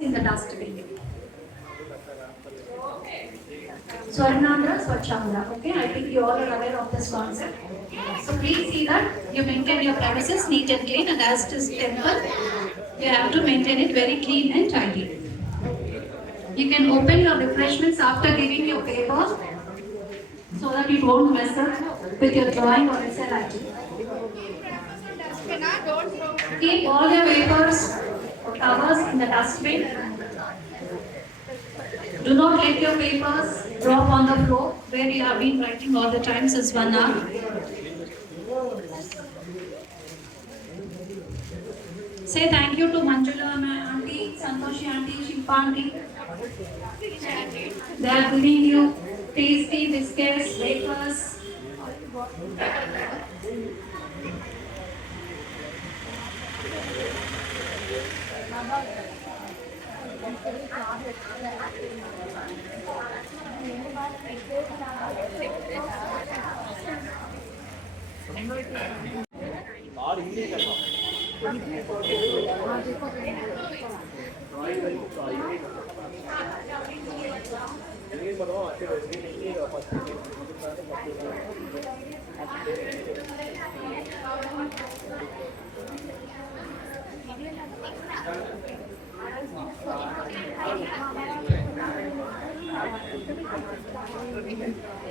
in the dustbin. Swarnandra, Swachandra. Okay, I think you all are aware of this concept. So please see that you maintain your premises neat and clean, and as it is temple, you have to maintain it very clean and tidy. You can open your refreshments after giving your paper so that it won't mess up with your drawing or SLIT. Keep all your papers or covers in the dustbin. Do not let your papers drop on the floor where you have been writing all the time since 1 hour. Say thank you to Manjula auntie, Santoshi auntie, Shilpa auntie. They are giving you tasty biscuits, wafers.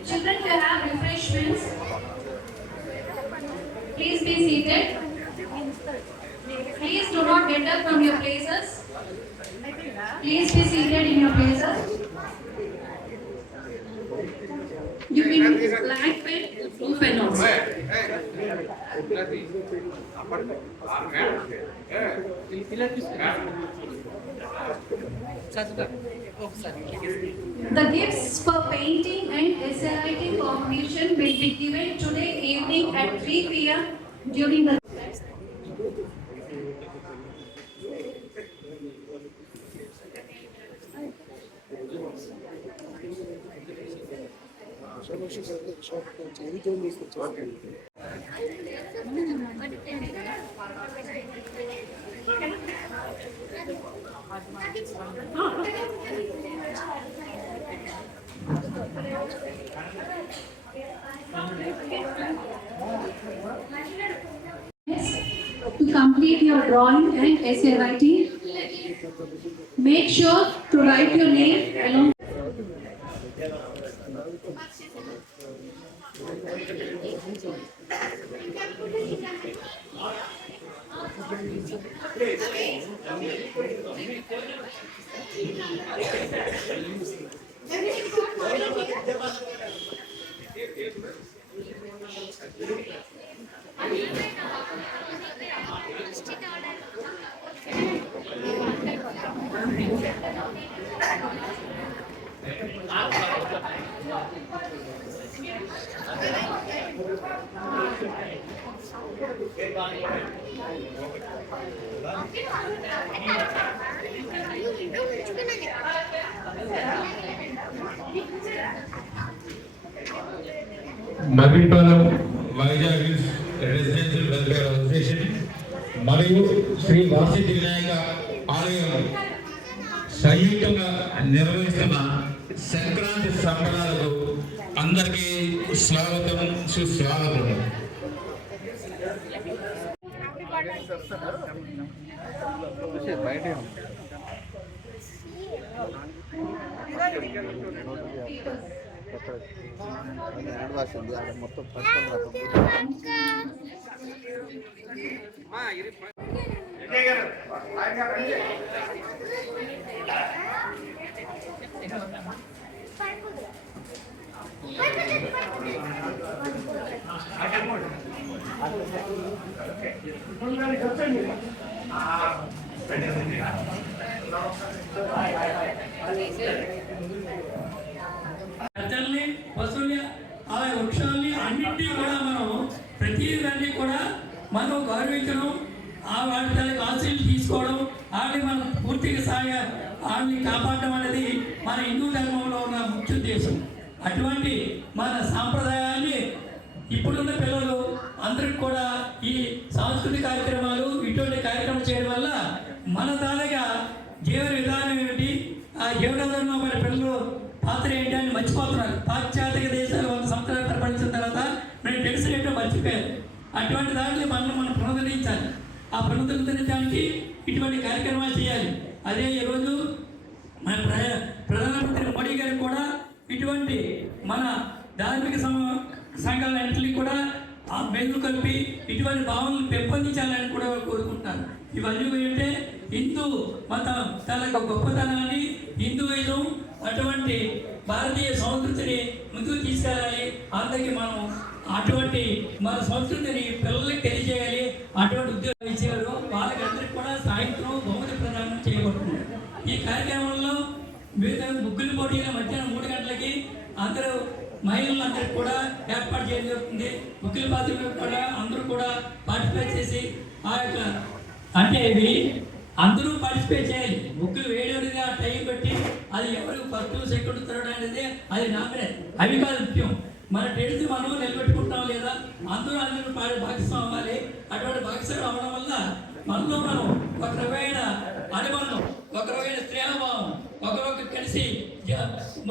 Children, you have refreshments. Please be seated. Please do not get up from your places. Please be seated in your places. You will use black pen, blue pen also. The gifts for painting and SLIT competition will be given today evening at 3 p.m. during the to complete your drawing and essay writing. Make sure to write your name along. Marripalem Vizag residential welfare association మరియు శ్రీ వాసిద్ధి వినాయక ఆలయం సంయుక్తంగా నిర్వహిస్తున్న సంక్రాంతి సంబరాలకు అందరికీ స్వాగతం సుస్వాగతం. మొత్తం ప్రజల్ని పశువుల్ని అలాగే వృక్షాలని అన్నింటినీ కూడా మనం ప్రతిదాన్ని కూడా మనం గౌరవించడం, ఆ వాటి ఆశీలు తీసుకోవడం, వాటిని మనం పూర్తిగా వాటిని కాపాడడం అనేది మన హిందూ ధర్మంలో ఉన్న ముఖ్య ఉద్దేశం. అటువంటి మన సాంప్రదాయాన్ని ఇప్పుడున్న పిల్లలు అందరికి కూడా ఈ సాంస్కృతిక కార్యక్రమాలు ఇటువంటి కార్యక్రమం చేయడం వల్ల మన తాలూకా జీవన విధానం జీవనోధంలో మన పిల్లలు పాత్ర ఏంటని మర్చిపోతున్నారు. పాశ్చాత్య దేశాలు 100 సంవత్సరాలు ప్రపంచిన తర్వాత మేము తెలిసి ఏంటో మర్చిపోయారు. అటువంటి దాంట్లో మనం పునరుద్ధరించాలి. ఆ పునరుద్ధరించడానికి ఇటువంటి కార్యక్రమాలు చేయాలి. అదే ఈరోజు మన ప్రధానమంత్రి మోడీ గారు కూడా ఇటువంటి మన ధార్మిక సంఘాలన్నింటినీ కూడా ఆ మెరుగు కలిపి ఇటువంటి భావనలు పెంపొందించాలని కూడా కోరుకుంటున్నారు. ఇవన్నీ ఏంటంటే హిందూ మతం తన గొప్పతనాన్ని, హిందూయిజం అటువంటి భారతీయ సంస్కృతిని ముందుకు తీసుకెళ్ళాలి. అందరికీ మనం అటువంటి మన సంస్కృతిని పిల్లలకి తెలియజేయాలి. అటువంటి ఉద్యోగాలు ఇచ్చేవారు వాళ్ళకి అందరికీ కూడా సాయంత్రం బహుమతి ప్రదానం చేయబడుతుంది. ఈ కార్యక్రమంలో మీరు ముగ్గులు పోటీల మధ్యాహ్నం 3 గంటలకి అందరూ మహిళలందరికీ కూడా ఏర్పాటు చేయడం జరుగుతుంది. ముగ్గుల పాత్ర కూడా అందరూ కూడా పార్టిసిపేట్ చేసి ఆ యొక్క అంటే ఇవి అందరూ పార్టిసిపేట్ చేయాలి. ముగ్గులు వేయడానికి ఆ టైం పెట్టి అది ఎవరు ఫస్ట్ సెకండ్ థర్డ్ అనేది అది నామినే అవి కాదు ముఖ్యం. మన టెన్త్ మనం నిలబెట్టుకుంటాం లేదా అందరూ భాగస్వామ్యం అవ్వాలి. అటువంటి భాగస్వామ్యం అవ్వడం వల్ల మనలో మనం ఒక రకమైన అనుబంధం, ఒక రకమైన స్నేహభావం, ఒకరొకరు కలిసి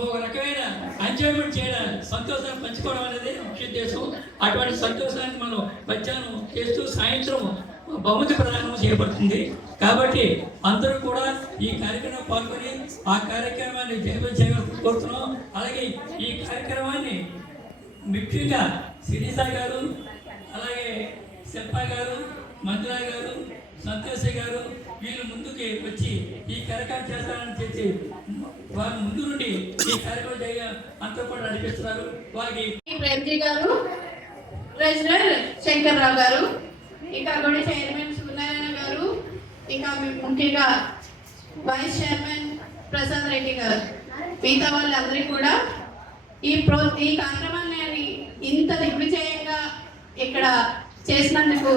ఒక రకమైన ఎంజాయ్మెంట్ చేయడం, సంతోషాన్ని పంచుకోవడం అనేది ముఖ్య ఉద్దేశం. అటువంటి సంతోషాన్ని మనం మధ్యాహ్నం చేస్తూ సాయంత్రం బహుమతి ప్రదానం చేయబడుతుంది. కాబట్టి అందరూ కూడా ఈ కార్యక్రమం పాల్గొని ఆ కార్యక్రమాన్ని జయవలసిందిగా కోరుతున్నాం. అలాగే ఈ కార్యక్రమాన్ని ముఖ్యంగా శిరీష గారు, అలాగే శిల్ప గారు, మంత్రా గారు, సంతోష్ గారు వీళ్ళు ముందుకి వచ్చి ఈ కార్యక్రమం చేస్తారని చెప్పి వారి ముందు నుండి ఈ కార్యక్రమం అంతా కూడా నడిపిస్తున్నారు. వారికి ప్రేమ్జీ గారు, ట్రెజరర్ శంకర్రావు గారు, ఇంకా కూడా చైర్మన్ సూర్యనారాయణ గారు, ఇంకా ముఖ్యంగా వైస్ చైర్మన్ ప్రసాద్ రెడ్డి గారు, మిగతా వాళ్ళందరికీ కూడా ఈ కార్యక్రమాన్ని ఇంత దిగ్విజయంగా ఇక్కడ చేసినందుకు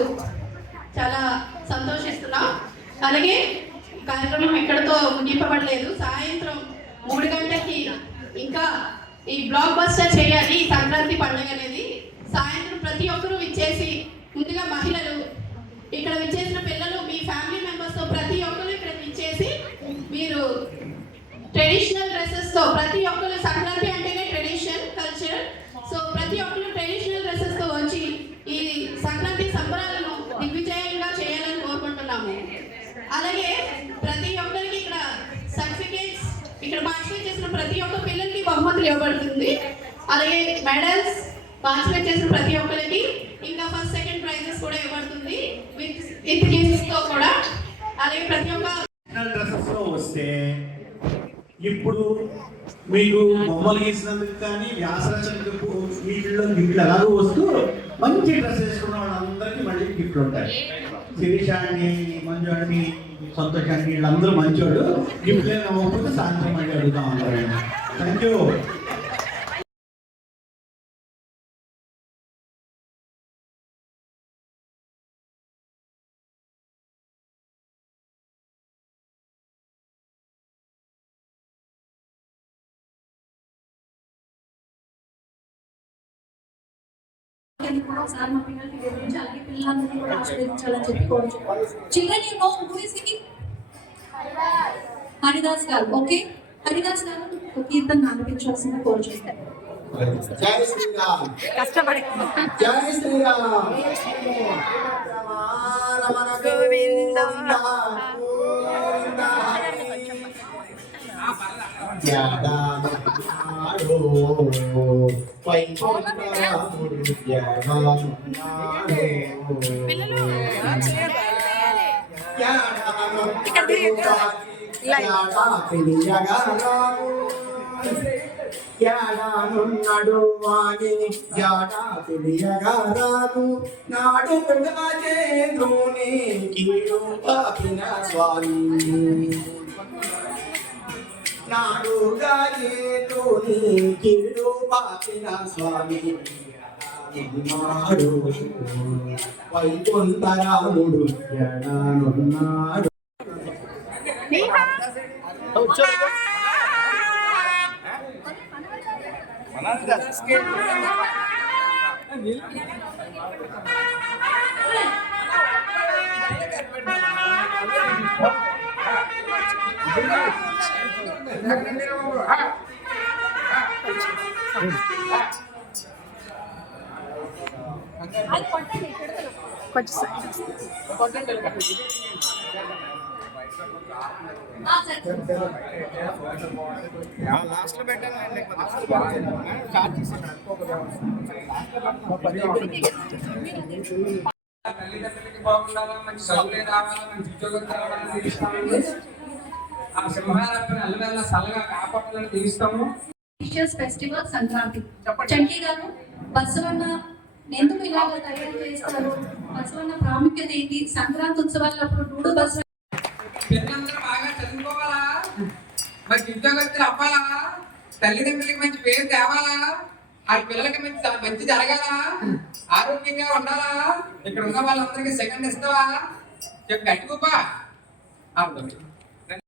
చాలా సంతోషిస్తున్నాం. అలాగే కార్యక్రమం ఎక్కడితో ముగింపబడలేదు. సాయంత్రం 3 గంటలకి ఇంకా ఈ బ్లాక్ బస్టర్ చేయాలి. ఈ సంక్రాంతి పండుగ అనేది సాయంత్రం ప్రతి ఒక్కరూ విచ్చేసి, ముందుగా మహిళలు ఇక్కడ విచ్చేసిన పిల్లలు మీ ఫ్యామిలీ మెంబర్స్తో ప్రతి ఒక్కరు ఇక్కడ విచ్చేసి మీరు ట్రెడిషనల్ డ్రెస్సెస్తో ప్రతి ఒక్కరు, సంక్రాంతి అంటేనే ట్రెడిషన్ కల్చర్, సో ప్రతి ఒక్కరు ట్రెడిషనల్ డ్రెస్సెస్తో వచ్చి ఈ సంక్రాంతి సంబరాలను దిగ్విజయంగా చేయాలని కోరుకుంటున్నాము. అలాగే ప్రతి ఒక్కరికి ఇక్కడ సర్టిఫికేట్స్, ఇక్కడ పార్టిసిపేట్ చేసిన ప్రతి ఒక్క పిల్లలకి బహుమతులు ఇవ్వబడుతుంది. అలాగే మెడల్స్, పార్టిసిపేట్ చేసిన ప్రతి ఒక్కరికి ఇంకా ఫస్ట్ సెకండ్ ప్రైజెస్ కూడా ఇవ్వబడుతుంది విత్ గిఫ్ట్స్ తో కూడా. అలాగే ప్రతి ఒక్క డ్రెస్సెస్ లో వస్తే ఇప్పుడు మీకు బొమ్మలు గీసినందుకు కానీ వ్యాసరచనకు వీటిలో గిఫ్ట్లు ఎలాగో వస్తూ మంచి డ్రెస్ వేసుకున్న వాళ్ళందరికీ మళ్ళీ గిఫ్ట్లు ఉంటాయి. శిరీష అండి, మంజు అండి, సంతోష్ అండి, వీళ్ళందరూ మంచివాడు. గిఫ్ట్లు ఏమవుతుందో సాయంత్రం మళ్ళీ అడుగుతాం అందరూ. Thank you. సార్ మా పిల్లలకి వివరించి అలాగే పిల్లలందరినీ కూడా ఆశీర్వదించాలని చెప్పి కోరుచున్నాను. Children you know who is singing? Haridas గారు. ఓకే, హరిదాస్ గారు ఒక కీర్తన ఆలపించాల్సిందిగా కోరుచున్నాను. జై శ్రీరామ్. కష్టపడి జై శ్రీరామ్. రమణ గోవింద యాడానున్నాడు వాణి జాడా తెలియగారాదు నాడు రాజేంద్రుని కీడు పాపిన స్వామి నాడు రాజేంద్రుని కీడు పాపిన స్వామి నాడు వైకుంఠరాముడు యాడానున్నాడు. లాస్ట్ లో పెట్టాలండి తల్లిదండ్రులకి బాగుండాలా, మంచి చదువులే రావాలా, మంచి ఉద్యోగం రావాలని దీవిస్తామండి. ఆ సింహారాత్రిని అల్లవెల్ల చల్లగా కాపాడాలని దీవిస్తాము. ఫెస్టివల్ సంక్రాంతి. చంటి గారు, బసవన్న ఎందుకు ఇలాగ తయారు చేస్తారు? బసవన్న ప్రాముఖ్యత ఏంటి? సంక్రాంతి ఉత్సవాలప్పుడు నూడు బసవ పిల్లలందరూ బాగా చదువుకోవాలా, మంచి ఉద్యోగస్తులు అవ్వాలా, తల్లిదండ్రులకి మంచి పేరు తేవాలా, ఆ పిల్లలకి మంచి జరగాలా, ఆరోగ్యంగా ఉండాలా. ఇక్కడ ఉన్న వాళ్ళందరికీ సెకండ్ ఇస్తావా? చెప్పు గట్టిగోపా.